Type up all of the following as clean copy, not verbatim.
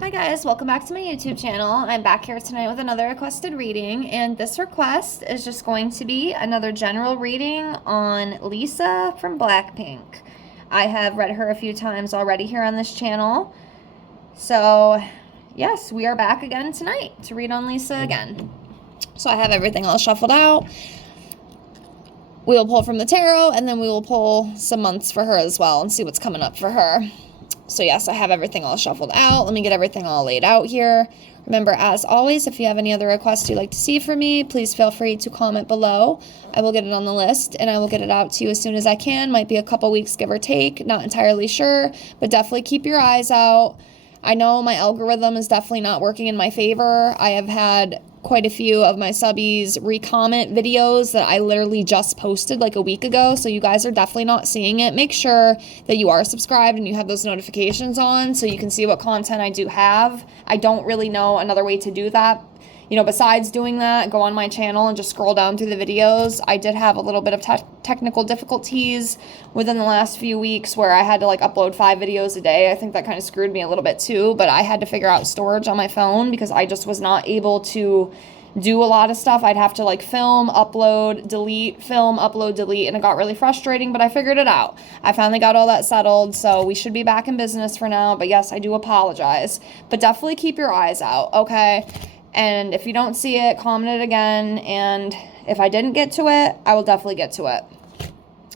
Hi guys, welcome back to my YouTube channel. I'm back here tonight with another requested reading, and this request is just going to be another general reading on Lisa from Blackpink. I have read her a few times already here on this channel. So yes, we are back again tonight to read on Lisa again. So I have everything all shuffled out. We will pull from the tarot, and then we will pull some months for her as well and see what's coming up for her. So yes, I have everything all shuffled out. Let me get everything all laid out here. Remember, as always, if you have any other requests you'd like to see from me, please feel free to comment below. I will get it on the list, and I will get it out to you as soon as I can. Might be a couple weeks, give or take. Not entirely sure, but definitely keep your eyes out. I know my algorithm is definitely not working in my favor. I have had quite a few of my subbies recomment videos that I literally just posted like a week ago, so you guys are definitely not seeing it. Make sure that you are subscribed and you have those notifications on so you can see what content I do have. I don't really know another way to do that. You know, besides doing that, go on my channel and just scroll down through the videos. I did have a little bit of technical difficulties within the last few weeks where I had to like upload 5 videos a day. I think that kind of screwed me a little bit too, but I had to figure out storage on my phone because I just was not able to do a lot of stuff. I'd have to like film, upload, delete, film, upload, delete, and it got really frustrating, but I figured it out. I finally got all that settled, so we should be back in business for now, but yes, I do apologize. But definitely keep your eyes out, okay? And if you don't see it, comment it again, and if I didn't get to it, I will definitely get to it.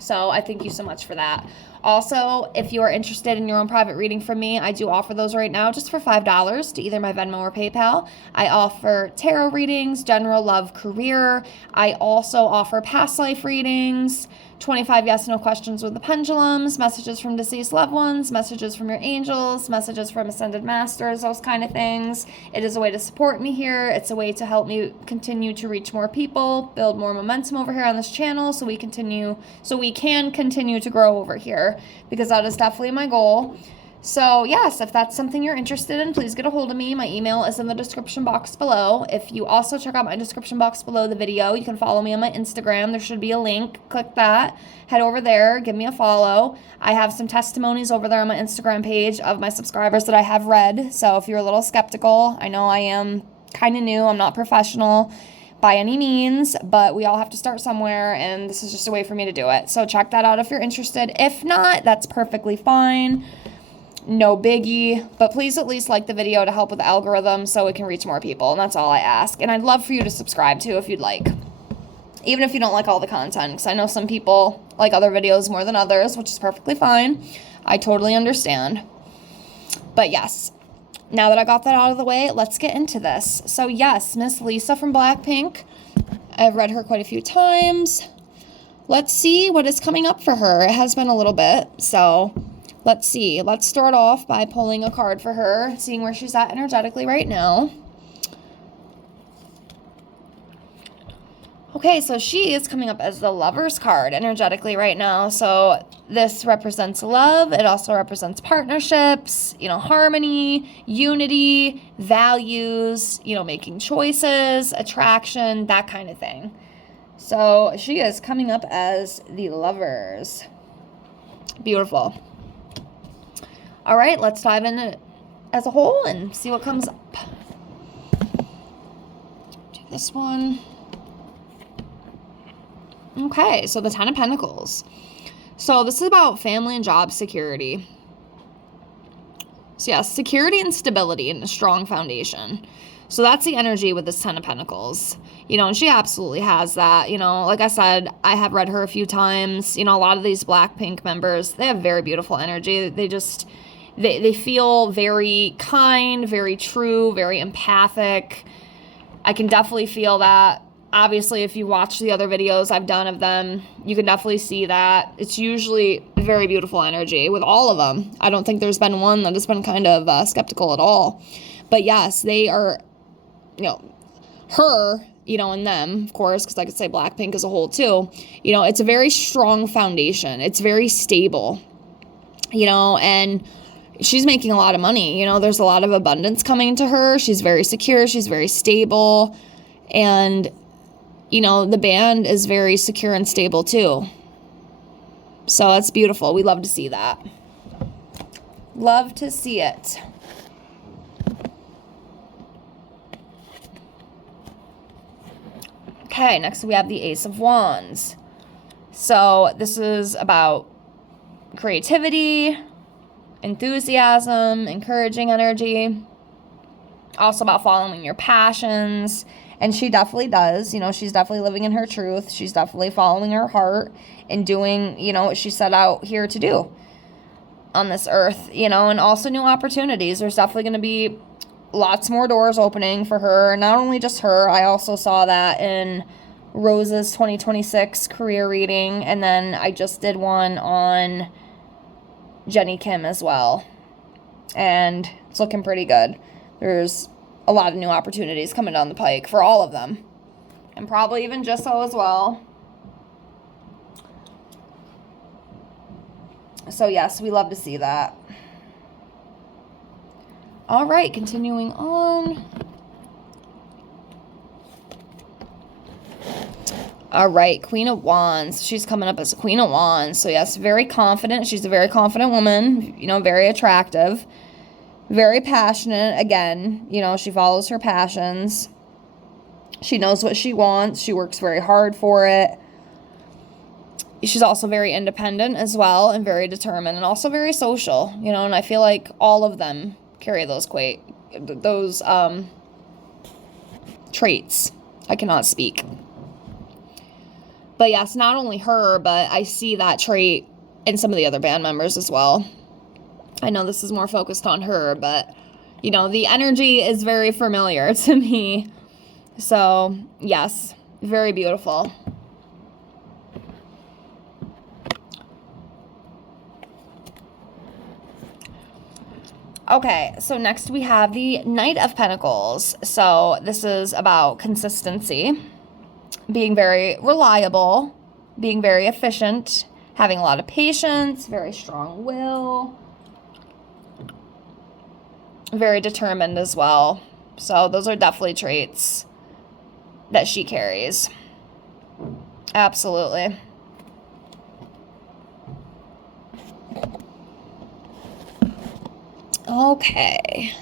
So I thank you so much for that. Also, if you are interested in your own private reading from me, I do offer those right now just for $5 to either my Venmo or PayPal. I offer tarot readings, general love, career. I also offer past life readings, 25 yes no questions with the pendulums, messages from deceased loved ones, messages from your angels, messages from ascended masters, those kind of things. It is a way to support me here. It's a way to help me continue to reach more people, build more momentum over here on this channel so we can continue to grow over here, because that is definitely my goal. So yes, if that's something you're interested in, please get a hold of me. My email is in the description box below. If you also check out my description box below the video, you can follow me on my Instagram. There should be a link. Click that. Head over there. Give me a follow. I have some testimonies over there on my Instagram page of my subscribers that I have read. So if you're a little skeptical, I know I am kind of new. I'm not professional by any means, but we all have to start somewhere, and this is just a way for me to do it. So check that out if you're interested. If not, that's perfectly fine. No biggie, but please at least like the video to help with the algorithm so it can reach more people, and that's all I ask. And I'd love for you to subscribe too if you'd like, even if you don't like all the content, because I know some people like other videos more than others, which is perfectly fine. I totally understand. But yes, now that I got that out of the way, let's get into this. So yes, Miss Lisa from Blackpink. I've read her quite a few times. Let's see what is coming up for her. It has been a little bit, so let's see. Let's start off by pulling a card for her, seeing where she's at energetically right now. Okay, so she is coming up as the Lovers card energetically right now. So this represents love. It also represents partnerships, harmony, unity, values, making choices, attraction, that kind of thing. So she is coming up as the Lovers. Beautiful. All right, let's dive in as a whole and see what comes up. Do this one. Okay, so the Ten of Pentacles. So this is about family and job security. So yes, security and stability and a strong foundation. So that's the energy with this Ten of Pentacles. And she absolutely has that. Like I said, I have read her a few times. A lot of these Blackpink members, they have very beautiful energy. They feel very kind, very true, very empathic. I can definitely feel that. Obviously, if you watch the other videos I've done of them, you can definitely see that. It's usually very beautiful energy with all of them. I don't think there's been one that has been kind of skeptical at all. But yes, they are, her, and them, of course, because I could say Blackpink as a whole too. It's a very strong foundation. It's very stable, and she's making a lot of money. There's a lot of abundance coming to her. She's very secure. She's very stable. And the band is very secure and stable too. So that's beautiful. We love to see that. Love to see it. Okay, next we have the Ace of Wands. So this is about creativity, enthusiasm, encouraging energy. Also about following your passions. And she definitely does. You know, she's definitely living in her truth. She's definitely following her heart and doing, you know, what she set out here to do on this earth, you know, and also new opportunities. There's definitely going to be lots more doors opening for her. Not only just her, I also saw that in Rose's 2026 career reading, and then I just did one on Jenny Kim as well, and it's looking pretty good. There's a lot of new opportunities coming down the pike for all of them, and probably even just so as well. So yes, we love to see that. All right, continuing on. All right, Queen of Wands. She's coming up as Queen of Wands. So yes, very confident. She's a very confident woman, you know, very attractive, very passionate. Again, you know, she follows her passions. She knows what she wants. She works very hard for it. She's also very independent as well, and very determined, and also very social, you know, and I feel like all of them carry those traits. I cannot speak. But yes, not only her, but I see that trait in some of the other band members as well. I know this is more focused on her, but, you know, the energy is very familiar to me. So, yes, very beautiful. Okay, so next we have the Knight of Pentacles. So this is about consistency, being very reliable, being very efficient, having a lot of patience, very strong will, very determined as well. So those are definitely traits that she carries. Absolutely. Okay.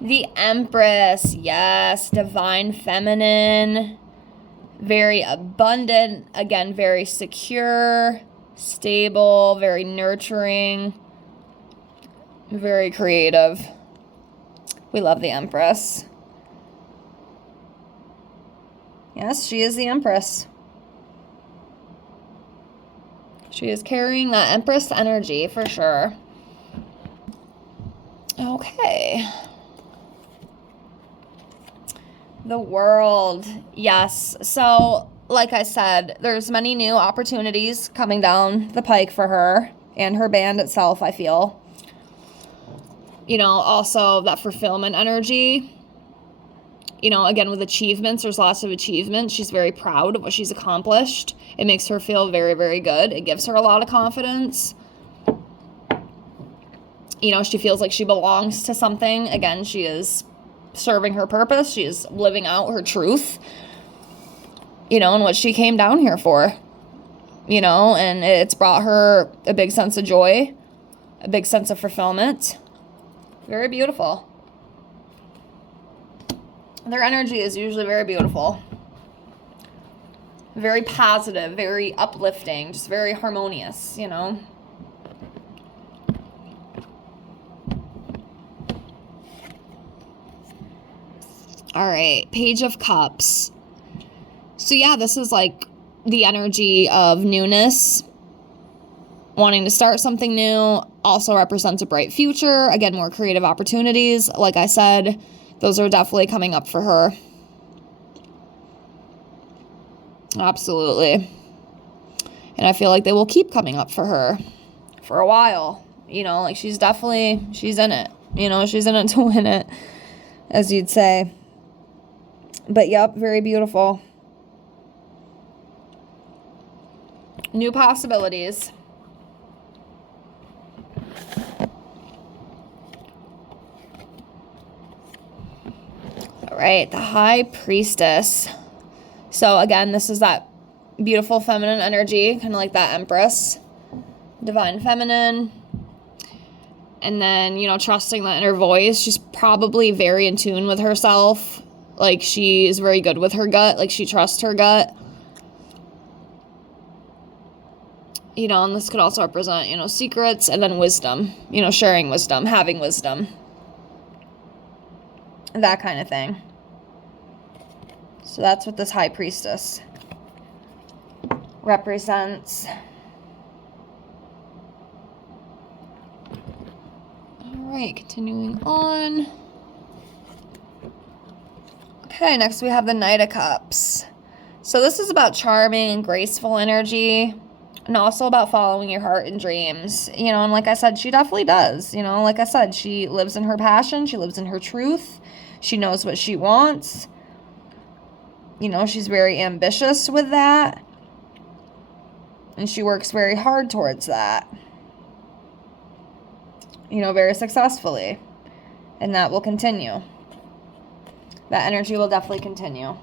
The Empress, yes, divine feminine, very abundant, again, very secure, stable, very nurturing, very creative. We love the Empress. Yes, she is the Empress. She is carrying that Empress energy for sure. Okay. The World. Yes. So, like I said, there's many new opportunities coming down the pike for her and her band itself, I feel. You know, also that fulfillment energy. You know, again, with achievements, there's lots of achievements. She's very proud of what she's accomplished. It makes her feel very, very good. It gives her a lot of confidence. You know, she feels like she belongs to something. Again, she is serving her purpose. She is living out her truth, you know, and what she came down here for, you know, and it's brought her a big sense of joy, a big sense of fulfillment. Very beautiful. Their energy is usually very beautiful. Very positive, very uplifting, just very harmonious, you know. All right, Page of Cups. So yeah, this is like the energy of newness, wanting to start something new. Also represents a bright future. Again, more creative opportunities. Like I said, those are definitely coming up for her. Absolutely. And I feel like they will keep coming up for her for a while. You know, like she's in it. You know, she's in it to win it, as you'd say. But yep, very beautiful. New possibilities. All right, the High Priestess. So again, this is that beautiful feminine energy, kind of like that Empress. Divine feminine. And then, you know, trusting that inner voice. She's probably very in tune with herself. Like, she is very good with her gut. Like, she trusts her gut. You know, and this could also represent, you know, secrets and then wisdom. You know, sharing wisdom, having wisdom. That kind of thing. So that's what this High Priestess represents. Alright, continuing on. Okay, next we have the Knight of Cups. So this is about charming and graceful energy, and also about following your heart and dreams. You know, and like I said, she definitely does. You know, like I said, she lives in her passion. She lives in her truth. She knows what she wants. You know, she's very ambitious with that. And she works very hard towards that. You know, very successfully. And that will continue. That energy will definitely continue.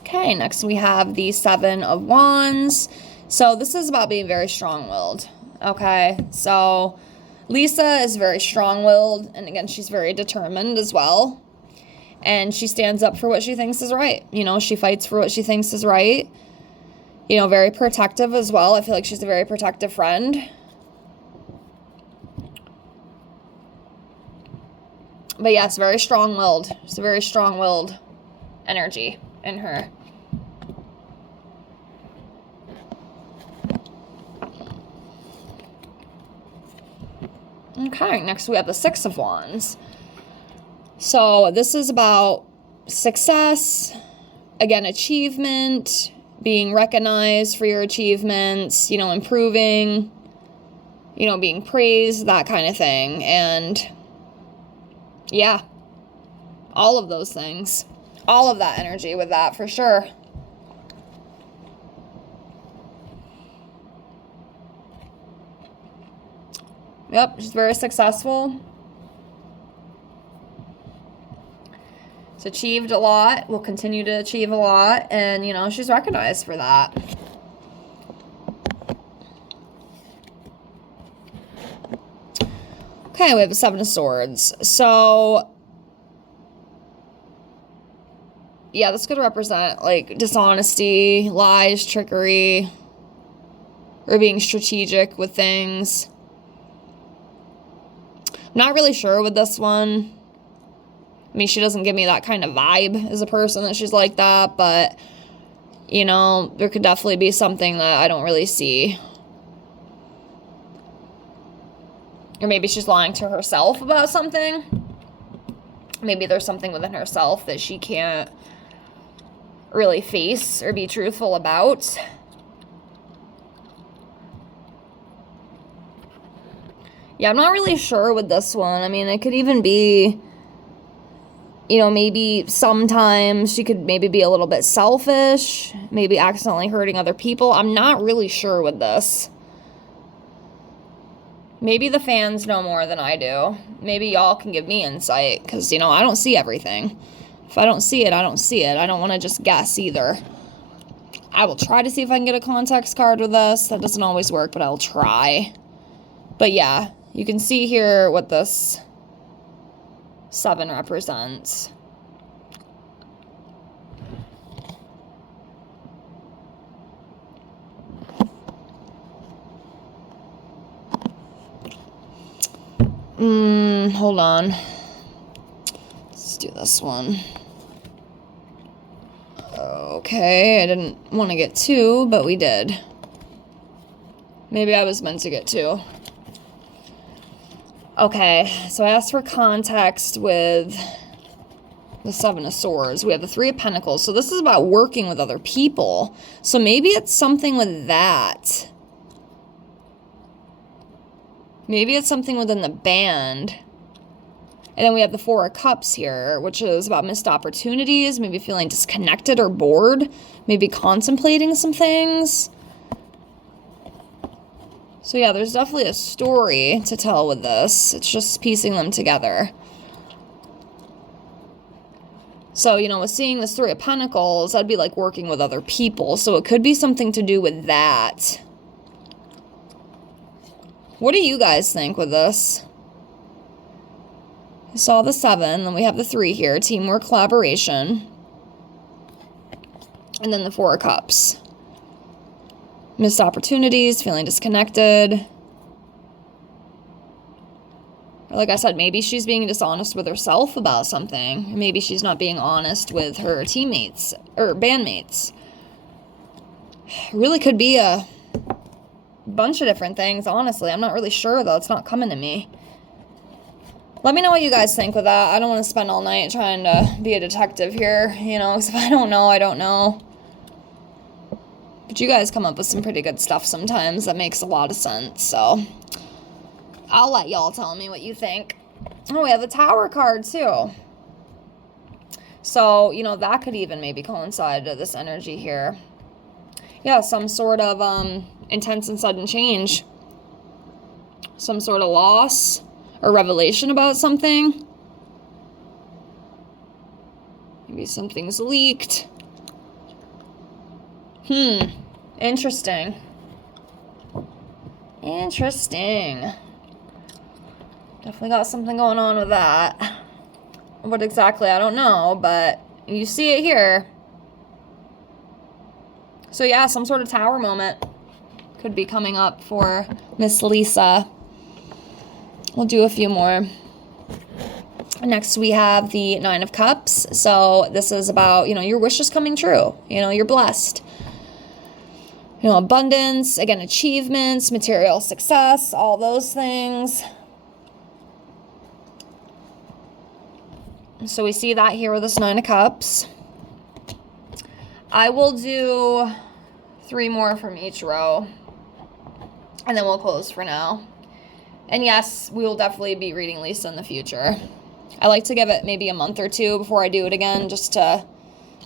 Okay, next we have the Seven of Wands. So this is about being very strong-willed. Okay, so Lisa is very strong-willed, and again, she's very determined as well. And she stands up for what she thinks is right. You know, she fights for what she thinks is right. You know, very protective as well. I feel like she's a very protective friend. But yes, very strong-willed. It's a very strong-willed energy in her. Okay, next we have the Six of Wands. So this is about success, again, achievement, being recognized for your achievements, you know, improving, you know, being praised, that kind of thing. And yeah, all of those things, all of that energy with that for sure. Yep, she's very successful. She's achieved a lot, will continue to achieve a lot, and, you know, she's recognized for that. Okay, we have the Seven of Swords. So, yeah, this could represent, like, dishonesty, lies, trickery, or being strategic with things. Not really sure with this one. I mean, she doesn't give me that kind of vibe as a person that she's like that, but, you know, there could definitely be something that I don't really see. Or maybe she's lying to herself about something. Maybe there's something within herself that she can't really face or be truthful about. Yeah, I'm not really sure with this one. I mean, it could even be, you know, maybe sometimes she could maybe be a little bit selfish, maybe accidentally hurting other people. I'm not really sure with this. Maybe the fans know more than I do. Maybe y'all can give me insight, because, you know, I don't see everything. If I don't see it, I don't see it. I don't want to just guess either. I will try to see if I can get a context card with this. That doesn't always work, but I'll try. But yeah, you can see here what this 7 represents. Hold on. Let's do this one. Okay, I didn't want to get 2, but we did. Maybe I was meant to get 2. Okay, so I asked for context with the 7 of Swords. We have the 3 of Pentacles. So this is about working with other people. So maybe it's something with that. Maybe it's something within the band. And then we have the 4 of Cups here, which is about missed opportunities, maybe feeling disconnected or bored, maybe contemplating some things. So yeah, there's definitely a story to tell with this. It's just piecing them together. So, you know, with seeing this Three of Pentacles, that'd be like working with other people. So it could be something to do with that. What do you guys think with this? I saw the 7, then we have the 3 here, teamwork, collaboration. And then the 4 of Cups. Missed opportunities, feeling disconnected. Like I said, maybe she's being dishonest with herself about something. Maybe she's not being honest with her teammates or bandmates. Really could be a bunch of different things, honestly. I'm not really sure, though. It's not coming to me. Let me know what you guys think with that. I don't want to spend all night trying to be a detective here, you know, because if I don't know, I don't know. But you guys come up with some pretty good stuff sometimes that makes a lot of sense, so I'll let y'all tell me what you think. Oh, we have the Tower card, too. So, you know, that could even maybe coincide to this energy here. Yeah, some sort of intense and sudden change. Some sort of loss or revelation about something. Maybe something's leaked. Interesting. Interesting. Definitely got something going on with that. What exactly, I don't know, but you see it here. So yeah, some sort of Tower moment could be coming up for Miss Lisa. We'll do a few more. Next, we have the 9 of Cups. So this is about, you know, your wish is coming true. You know, you're blessed. You know, abundance, again, achievements, material success, all those things. So we see that here with this 9 of Cups. I will do 3 more from each row. And then we'll close for now. And yes, we will definitely be reading Lisa in the future. I like to give it maybe a month or 2 before I do it again, just to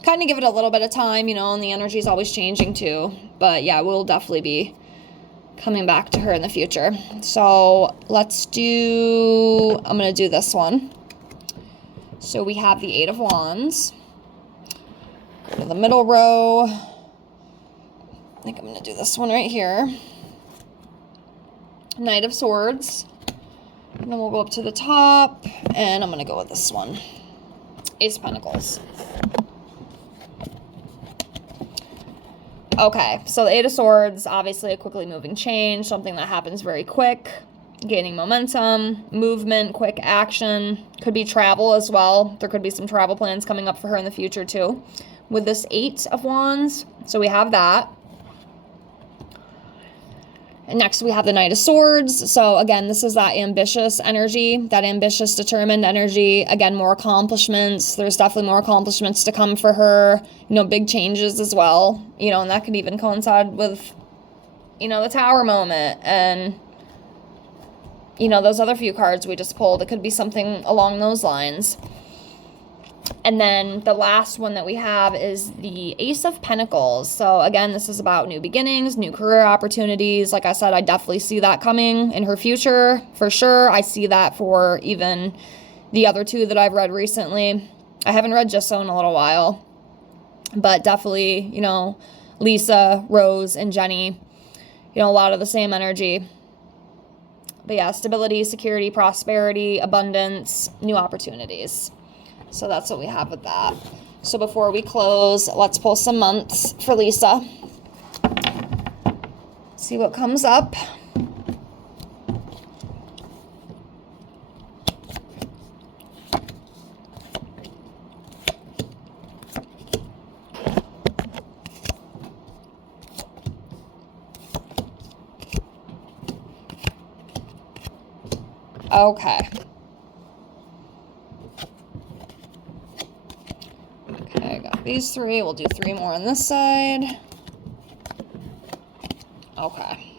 kind of give it a little bit of time, you know, and the energy is always changing too. But yeah, we'll definitely be coming back to her in the future. So let's do, I'm going to do this one. So we have the 8 of Wands. Go to the middle row. I think I'm going to do this one right here. Knight of Swords. And then we'll go up to the top. And I'm going to go with this one. Ace of Pentacles. Okay, so the 8 of Swords, obviously a quickly moving change. Something that happens very quick. Gaining momentum, movement, quick action. Could be travel as well. There could be some travel plans coming up for her in the future too. With this 8 of Wands. So we have that. And next we have the Knight of Swords. So again, this is that ambitious energy, that ambitious, determined energy. Again, more accomplishments. There's definitely more accomplishments to come for her. You know, big changes as well. You know, and that could even coincide with, you know, the Tower moment. And, you know, those other few cards we just pulled. It could be something along those lines. And then the last one that we have is the Ace of Pentacles. So again, this is about new beginnings, new career opportunities. Like I said, I definitely see that coming in her future, for sure. I see that for even the other 2 that I've read recently. I haven't read Just So in a little while, but definitely, you know, Lisa, Rose, and Jenny, you know, a lot of the same energy. But yeah, stability, security, prosperity, abundance, new opportunities. So that's what we have with that. So before we close, let's pull some months for Lisa. See what comes up. Okay. Okay, I got these 3. We'll do 3 more on this side. Okay.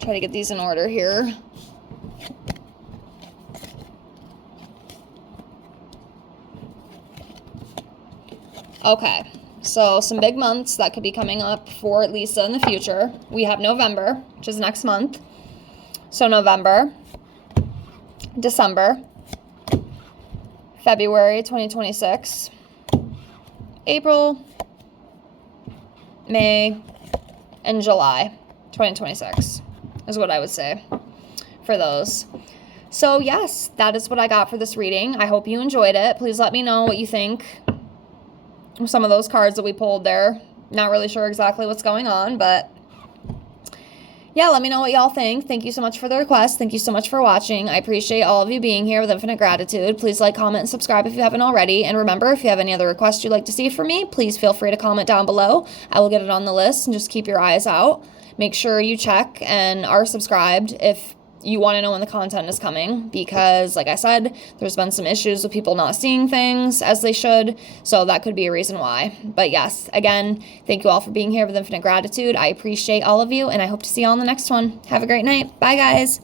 Try to get these in order here. Okay, So some big months that could be coming up for Lisa in the future. We have November, which is next month. So November, December, February 2026, April, May, and July 2026 is what I would say for those. So yes, that is what I got for this reading. I hope you enjoyed it. Please let me know what you think of some of those cards that we pulled there. Not really sure exactly what's going on, but yeah, let me know what y'all think. Thank you so much for the request. Thank you so much for watching. I appreciate all of you being here with infinite gratitude. Please like, comment, and subscribe if you haven't already. And remember, if you have any other requests you'd like to see from me, please feel free to comment down below. I will get it on the list, and just keep your eyes out. Make sure you check and are subscribed if you want to know when the content is coming, because like I said, there's been some issues with people not seeing things as they should, so that could be a reason why. But yes, again, thank you all for being here with infinite gratitude. I appreciate all of you, and I hope to see you all in the next one. Have a great night. Bye, guys.